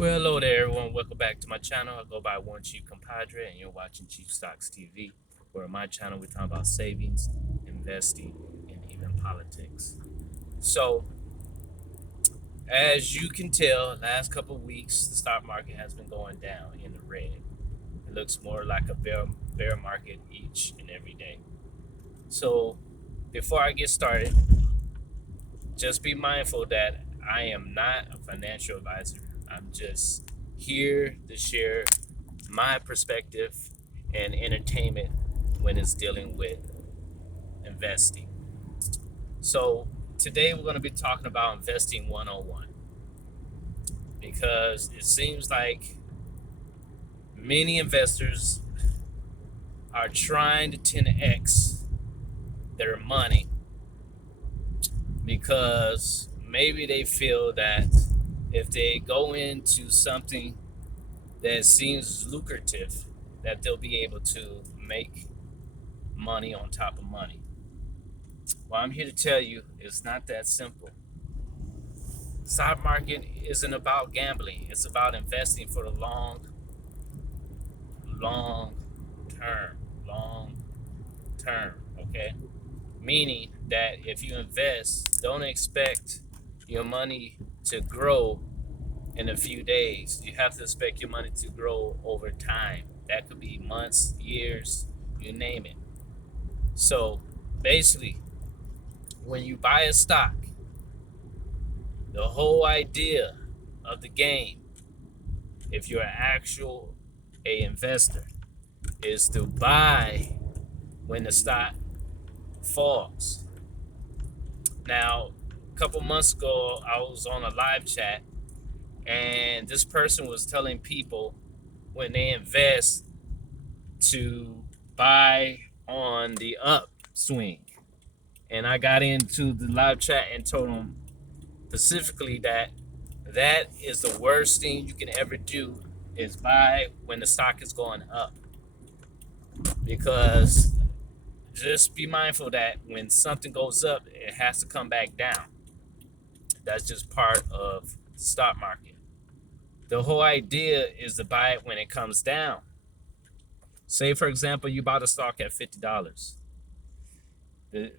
Well, hello there, everyone. Welcome back to my channel. I go by One Chief Compadre, and you're watching Chief Stocks TV, where on my channel we talk about savings, investing, and even politics. So, as you can tell, last couple of weeks the stock market has been going down in the red. It looks more like a bear market each and every day. So, before I get started, just be mindful that I am not a financial advisor. I'm just here to share my perspective and entertainment when it's dealing with investing. So, today we're going to be talking about investing 101 because it seems like many investors are trying to 10x their money because maybe they feel that if they go into something that seems lucrative, that they'll be able to make money on top of money. Well, I'm here to tell you it's not that simple. Stock market isn't about gambling. It's about investing for the long term, long term, okay? Meaning that if you invest, don't expect your money to grow in a few days. You have to expect your money to grow over time. That could be months, years, you name it. So basically, when you buy a stock, the whole idea of the game, if you're an actual a investor, is to buy when the stock falls. Now, a couple months ago, I was on a live chat, and this person was telling people when they invest to buy on the upswing. And I got into the live chat and told them specifically that that is the worst thing you can ever do is buy when the stock is going up, because just be mindful that when something goes up it has to come back down. That's just part of the stock market. The whole idea is to buy it when it comes down. Say for example you bought a stock at $50.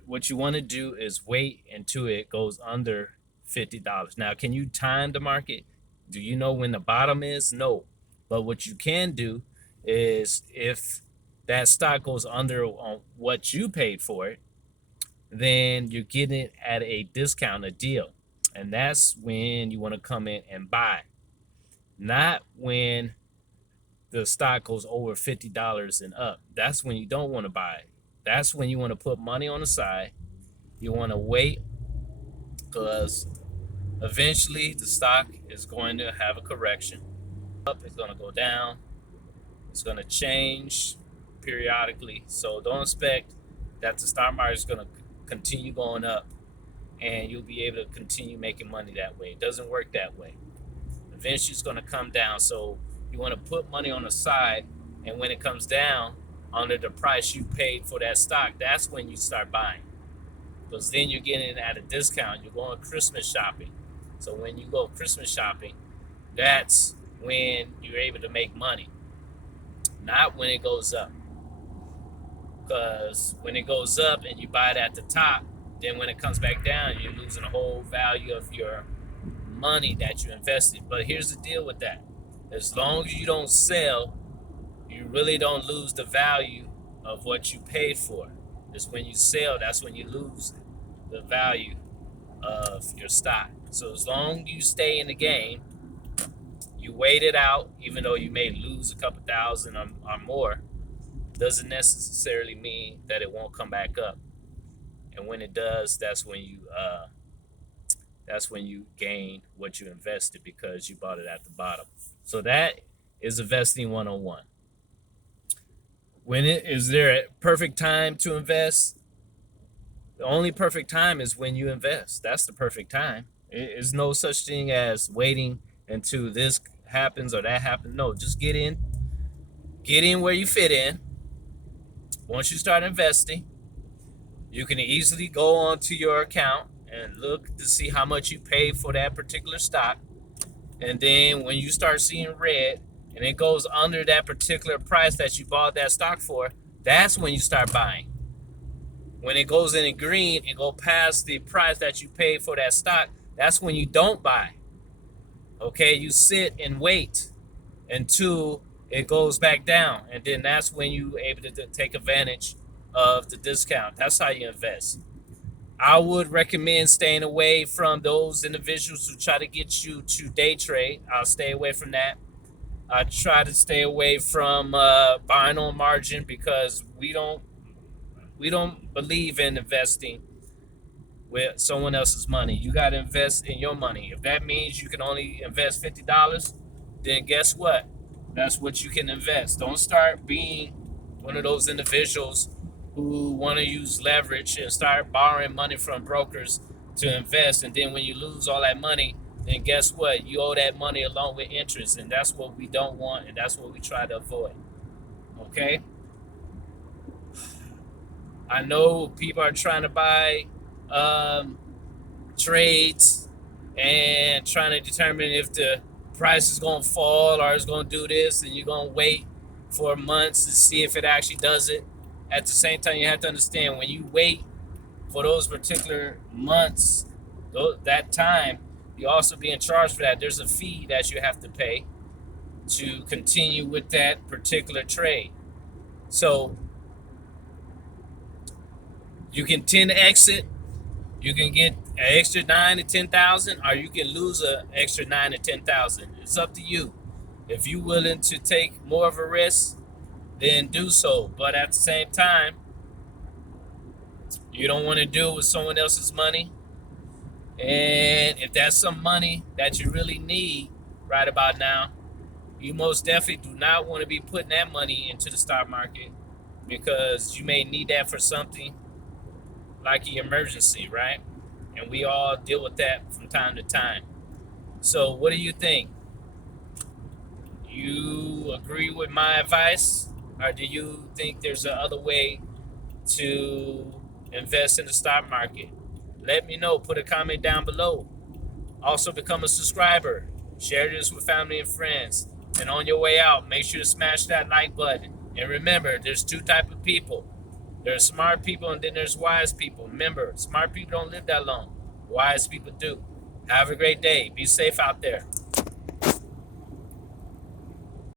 What you want to do is wait until it goes under $50. Now, can you time the market? Do you know when the bottom is? No. But what you can do is if that stock goes under on what you paid for it, then you're getting it at a discount, a deal. And that's when you want to come in and buy. Not when the stock goes over $50 and up. That's when you don't want to buy. That's when you want to put money on the side. You want to wait because eventually the stock is going to have a correction. It's going to go down. It's going to change periodically. So don't expect that the stock market is going to continue going up and you'll be able to continue making money that way. It doesn't work that way. Eventually it's going to come down. So you want to put money on the side, and when it comes down under the price you paid for that stock, that's when you start buying. Because then you're getting it at a discount. You're going Christmas shopping. So when you go Christmas shopping, that's when you're able to make money, not when it goes up. Because when it goes up and you buy it at the top, then when it comes back down, you're losing the whole value of your money that you invested. But here's the deal with that. As long as you don't sell, you really don't lose the value of what you paid for. It's when you sell, that's when you lose the value of your stock. So as long as you stay in the game, you wait it out, even though you may lose a couple thousand or more, doesn't necessarily mean that it won't come back up. And when it does, that's when you gain what you invested because you bought it at the bottom. So that is investing 101. Is there a perfect time to invest? The only perfect time is when you invest. That's the perfect time. There's no such thing as waiting until this happens or that happens. No, just get in where you fit in. Once you start investing, you can easily go onto your account and look to see how much you paid for that particular stock. And then when you start seeing red and it goes under that particular price that you bought that stock for, that's when you start buying. When it goes in green and go past the price that you paid for that stock, that's when you don't buy. Okay, you sit and wait until it goes back down, and then that's when you able to take advantage of the discount. That's how you invest. I would recommend staying away from those individuals who try to get you to day trade. I'll stay away from that. I try to stay away from buying on margin because we don't believe in investing with someone else's money. You got to invest in your money. If that means you can only invest $50, then guess what? That's what you can invest. Don't start being one of those individuals who want to use leverage and start borrowing money from brokers to invest. And then when you lose all that money, then guess what? You owe that money along with interest. And that's what we don't want. And that's what we try to avoid. Okay? I know people are trying to buy trades and trying to determine if the price is going to fall or it's going to do this, and you're going to wait for months to see if it actually does it. At the same time, you have to understand when you wait for those particular months, that time, you also being charged for that. There's a fee that you have to pay to continue with that particular trade. So you can 10x, you can get an extra 9 to 10,000, or you can lose an extra 9 to 10,000. It's up to you. If you're willing to take more of a risk, then do so. But at the same time, you don't want to do it with someone else's money. And if that's some money that you really need right about now, you most definitely do not want to be putting that money into the stock market, because you may need that for something like an emergency, right? And we all deal with that from time to time. So what do you think? You agree with my advice, or do you think there's another way to invest in the stock market? Let me know. Put a comment down below. Also become a subscriber. Share this with family and friends. And on your way out, make sure to smash that like button. And remember, there's two types of people. There's smart people and then there's wise people. Remember, smart people don't live that long. Wise people do. Have a great day. Be safe out there.